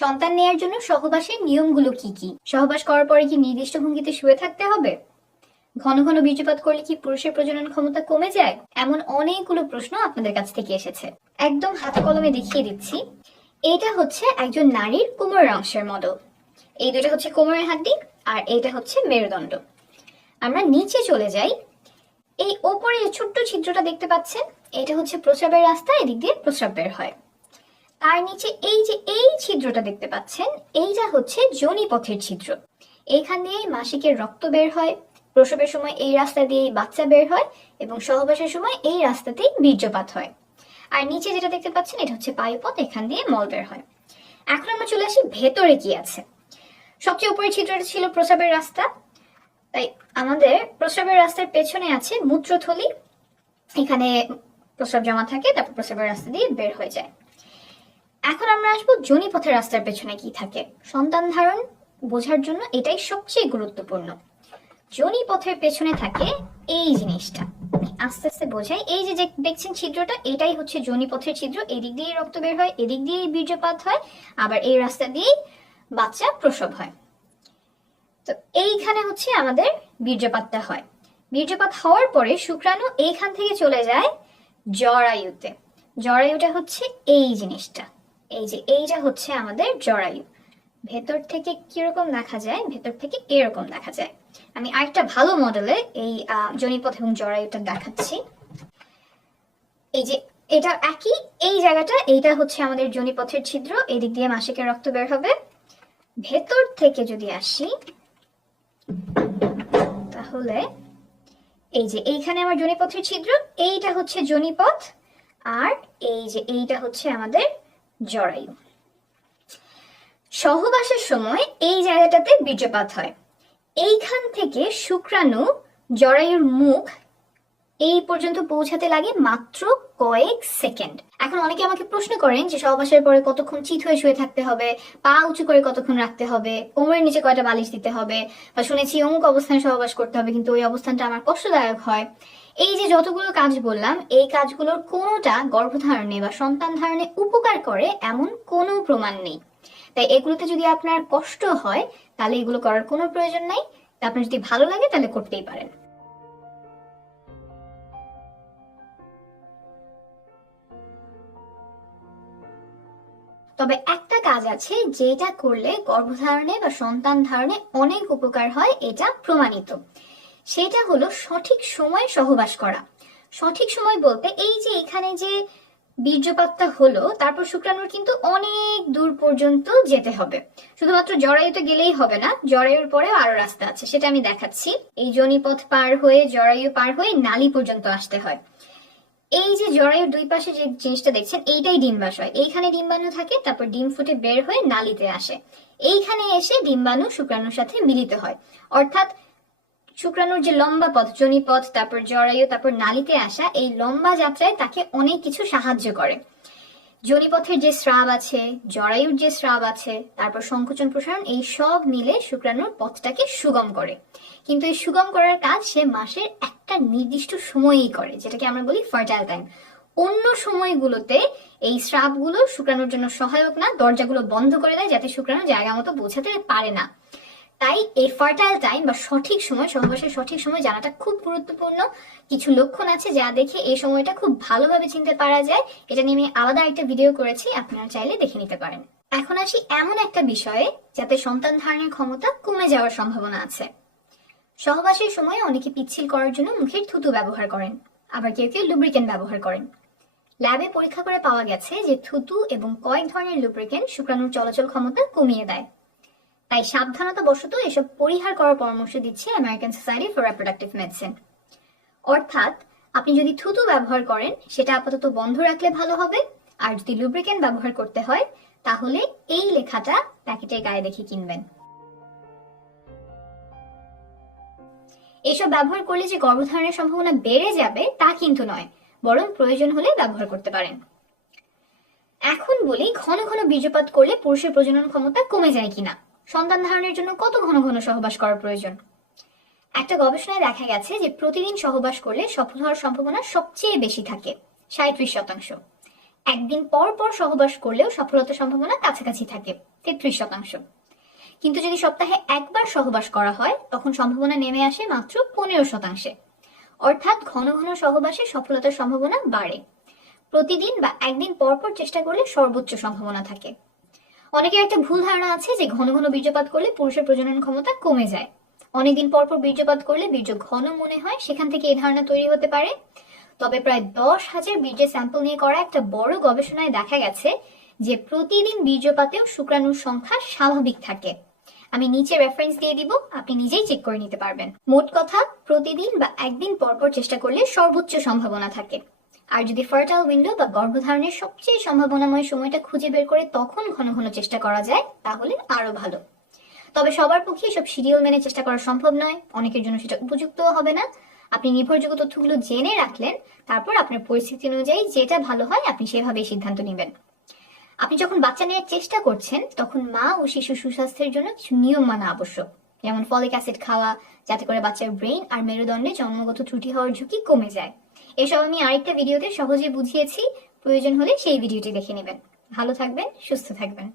সন্তান নেয়ার জন্য সহবাসের নিয়মগুলো কি কি? সহবাস করার পরে কি নির্দিষ্ট ভঙ্গিতে শুয়ে থাকতে হবে? ঘন ঘন বীর্যপাত করলে কি পুরুষের প্রজনন ক্ষমতা কমে যায়? এমন অনেকগুলো প্রশ্ন আপনাদের কাছ থেকে এসেছে। একদম হাতে কলমে দেখিয়ে দিচ্ছি। এটা হচ্ছে একজন নারীর কোমরের অংশের মডেল। এই দুটো হচ্ছে কোমরের হাড্ডি আর এটা হচ্ছে মেরুদণ্ড। আমরা নিচে চলে যাই। এই ওপরে ছোট্ট ছিদ্রটা দেখতে পাচ্ছেন, এটা হচ্ছে প্রস্রাবের রাস্তা, এদিক দিয়ে প্রস্রাব বের হয়। তার নিচে এই যে এই ছিদ্রটা দেখতে পাচ্ছেন, এইটা হচ্ছে যোনিপথের ছিদ্র। এইখান দিয়ে মাসিকের রক্ত বের হয়, প্রসবের সময় এই রাস্তা দিয়ে বাচ্চা বের হয় এবং সহবাসের সময় এই রাস্তাতেই বীর্যপাত হয়। আর নিচে যেটা দেখতে পাচ্ছেন এটা হচ্ছে বায়ুপথ, এখান দিয়ে মল বের হয়। এখন আমরা চলে আসি ভেতরে কি আছে। সবচেয়ে উপরের ছিদ্রটা ছিল প্রস্রাবের রাস্তা, তাই আমাদের প্রস্রাবের রাস্তার পেছনে আছে মূত্রথলি। এখানে প্রস্রাব জমা থাকে, তারপর প্রস্রাবের রাস্তা দিয়ে বের হয়ে যায়। এখন আমরা আসবো যোনিপথের রাস্তার পেছনে কি থাকে। সন্তান ধারণ বোঝার জন্য এটাই সবচেয়ে গুরুত্বপূর্ণ। যোনিপথের পেছনে থাকে এই জিনিসটা, আস্তে আস্তে বোঝাই। এই যে দেখছেন ছিদ্রটা, এটাই হচ্ছে যোনিপথের ছিদ্র। এদিক দিয়ে রক্ত বের হয়, এদিক দিয়ে বীর্যপাত হয়, আবার এই রাস্তা দিয়েই বাচ্চা প্রসব হয়। তো এইখানে হচ্ছে আমাদের বীর্যপাতটা হয়। বীর্যপাত হওয়ার পরে শুক্রাণু এইখান থেকে চলে যায় জরায়ুতে। জরায়ুটা হচ্ছে এই জিনিসটা, এই যে এইটা হচ্ছে আমাদের জরায়ু। ভেতর থেকে কিরকম দেখা যায়, ভেতর থেকে এরকম দেখা যায়। আমি আরেকটা ভালো মডেলে এই যোনিপথ এবং জরায়ুটা দেখাচ্ছি। এই যে এটা একই, এই জায়গাটা, এইটা হচ্ছে আমাদের যোনিপথের ছিদ্র, এদিক দিয়ে মাসিকের রক্ত বের হবে। ভেতর থেকে যদি আসি তাহলে এই যে এইখানে আমার যোনিপথের ছিদ্র, এইটা হচ্ছে যোনিপথ, আর এই যে এইটা হচ্ছে আমাদের জরায়ু। সহবাসের সময় এই জায়গাটাতে বীর্যপাত হয়। এইখান থেকে শুক্রাণু জরায়ুর মুখ এই পর্যন্ত পৌঁছাতে লাগে মাত্র কয়েক সেকেন্ড। এখন অনেকে আমাকে প্রশ্ন করেন যে সহবাসের পরে কতক্ষণ চিত হয়ে শুয়ে থাকতে হবে, পা উঁচু করে কতক্ষণ রাখতে হবে, কোমরের নিচে কয়টা বালিশ দিতে হবে, বা শুনেছি অমুক অবস্থানে সহবাস করতে হবে কিন্তু ওই অবস্থানটা আমার কষ্টদায়ক হয়। এই যে যতগুলো কাজ বললাম, এই কাজগুলোর কোনোটা গর্ভধারণে বা সন্তান ধারণে উপকার করে এমন কোনো প্রমাণ নেই। তাই এগুলোতে যদি আপনার কষ্ট হয় তাহলে এগুলো করার কোনো প্রয়োজন নাই। আপনার যদি ভালো লাগে তাহলে করতেই পারেন। তবে একটা কাজ আছে যেটা করলে গর্ভধারণে বা সন্তান ধারণে অনেক উপকার হয়, এটা প্রমাণিত। সেটা হলো সঠিক সময় সহবাস করা। সঠিক সময় বলতে এই যে এখানে যে বীর্যপাতটা হলো, তারপর শুক্রাণুর কিন্তু অনেক দূর পর্যন্ত যেতে হবে। শুধুমাত্র জরায়ুতে গেলেই হবে না, জরায়ুর পরেও আরো রাস্তা আছে, সেটা আমি দেখাচ্ছি। এই যোনিপথ পার হয়ে জরায়ু পার হয়ে নালী পর্যন্ত আসতে হয়। এই যে জরায়ুর দুই পাশে যে জিনিসটা দেখছেন, এইটাই ডিম্বাশয়। এইখানে ডিম্বাণু থাকে, তারপর ডিম ফুটে বের হয়ে নালীতে আসে। এইখানে এসে ডিম্বাণু শুক্রাণুর সাথে মিলিত হয়। অর্থাৎ শুক্রাণুর যে লম্বা পথ, যোনিপথ, তারপর জরায়ু, তারপর নালীতে আসা, এই লম্বা যাত্রায় তাকে অনেক কিছু সাহায্য করে। যোনিপথের যে স্রাব আছে, জরায়ুর যে স্রাব আছে, তারপর সংকোচন প্রসারণ, এই সব মিলে শুক্রাণুর পথটাকে সুগম করে। কিন্তু এই সুগম করার কাজ সে মাসের একটা নির্দিষ্ট সময়েই করে, যেটাকে আমরা বলি ফার্টাইল টাইম। অন্য সময়গুলোতে এই স্রাবগুলো শুক্রাণুর জন্য সহায়ক না, দরজাগুলো বন্ধ করে দেয় যাতে শুক্রাণু জায়গা মতো পৌঁছাতে পারে না। তাই এই ফার্টাইল টাইম বা সঠিক সময়, সহবাসের সঠিক সময় জানাটা খুব গুরুত্বপূর্ণ। কিছু লক্ষণ আছে যা দেখে এই সময়টা খুব ভালোভাবে চিনতে পারা যায়। এটা নিয়ে আমি আলাদা একটা ভিডিও করেছি, আপনারা চাইলে দেখে নিতে পারেন। এখন আসি এমন একটা বিষয়ে যাতে সন্তান ধারণের ক্ষমতা কমে যাওয়ার সম্ভাবনা আছে। সহবাসের সময় অনেকে পিচ্ছিল করার জন্য মুখের থুতু ব্যবহার করেন, আবার কেউ কেউ লুব্রিকেন্ট ব্যবহার করেন। ল্যাবে পরীক্ষা করে পাওয়া গেছে যে থুতু এবং কয়েক ধরনের লুব্রিকেন্ট শুক্রাণুর চলাচল ক্ষমতা কমিয়ে দেয়। তাই সাবধানতা বশত এসব পরিহার করার পরামর্শ দিচ্ছে American society for reproductive medicine. অর্থাৎ আপনি যদি থুতু ব্যবহার করেন সেটা আপাতত বন্ধ রাখলে ভালো হবে, আর যদি লুব্রিকেন্ট ব্যবহার করতে হয় তাহলে এই লেখাটা প্যাকেটের গায়ে দেখে কিনবেন। এসব ব্যবহার করলে যে গর্ভধারণের সম্ভাবনা বেড়ে যাবে তা কিন্তু নয়, বরং প্রয়োজন হলে ব্যবহার করতে পারেন। এখন বলি, ঘন ঘন বীর্যপাত করলে পুরুষের প্রজনন ক্ষমতা কমে যায় কিনা, সন্তান ধারণের জন্য কত ঘন ঘন সহবাস করার প্রয়োজন। একটা গবেষণায় দেখা গেছে যে প্রতিদিন সহবাস করলে সফল হওয়ার সম্ভাবনা সবচেয়ে বেশি থাকে, 37%। একদিন পর পর সহবাস করলেও সফলতার সম্ভাবনা কাছাকাছি থাকে 33%। কিন্তু যদি সপ্তাহে একবার সহবাস করা হয় তখন সম্ভাবনা নেমে আসে মাত্র 15%। অর্থাৎ ঘন ঘন সহবাসে সফলতার সম্ভাবনা বাড়ে। প্রতিদিন বা একদিন পর পর চেষ্টা করলে সর্বোচ্চ সম্ভাবনা থাকে। অনেকের একটা ভুল ধারণা আছে যে ঘন ঘন বীর্যপাত করলে পুরুষের প্রজনন ক্ষমতা কমে যায়। অনেকদিন পর পর বীর্যপাত করলে বীর্য ঘন মনে হয়, সেখান থেকে এই ধারণা তৈরি হতে পারে। তবে প্রায় 10,000 বীর্যের স্যাম্পল নিয়ে করা একটা বড় গবেষণায় দেখা গেছে যে প্রতিদিন বীর্যপাতেও শুক্রাণুর সংখ্যা স্বাভাবিক থাকে। আমি নিচে রেফারেন্স দিয়ে দিব, আপনি নিজেই চেক করে নিতে পারবেন। মোট কথা, প্রতিদিন বা একদিন পর পর চেষ্টা করলে সর্বোচ্চ সম্ভাবনা থাকে। আর যদি ফার্টাইল উইন্ডো বা গর্ভধারণের সবচেয়ে সম্ভাবনাময় সময়টা খুঁজে বের করে তখন ঘন ঘন চেষ্টা করা যায় তাহলে আরো ভালো। তবে সবার পক্ষে সব শিডিউল মেনে চেষ্টা করা সম্ভব নয়, অনেকের জন্য সেটা উপযুক্তও হবে না। আপনি নির্ভরযোগ্য তথ্যগুলো জেনে রাখলেন, তারপর আপনার পরিস্থিতি অনুযায়ী যেটা ভালো হয় আপনি সেভাবেই সিদ্ধান্ত নেবেন। আপনি যখন বাচ্চা নেওয়ার চেষ্টা করছেন তখন মা ও শিশু সুস্বাস্থ্যের জন্য কিছু নিয়ম মানা আবশ্যক, যেমন ফলিক অ্যাসিড খাওয়া, যাতে করে বাচ্চার ব্রেন আর মেরুদণ্ডে জন্মগত ত্রুটি হওয়ার ঝুঁকি কমে যায়। এসব আমি আরেকটা ভিডিওতে সহজে বুঝিয়েছি, প্রয়োজন হলে সেই ভিডিওটি দেখে নেবেন। ভালো থাকবেন, সুস্থ থাকবেন।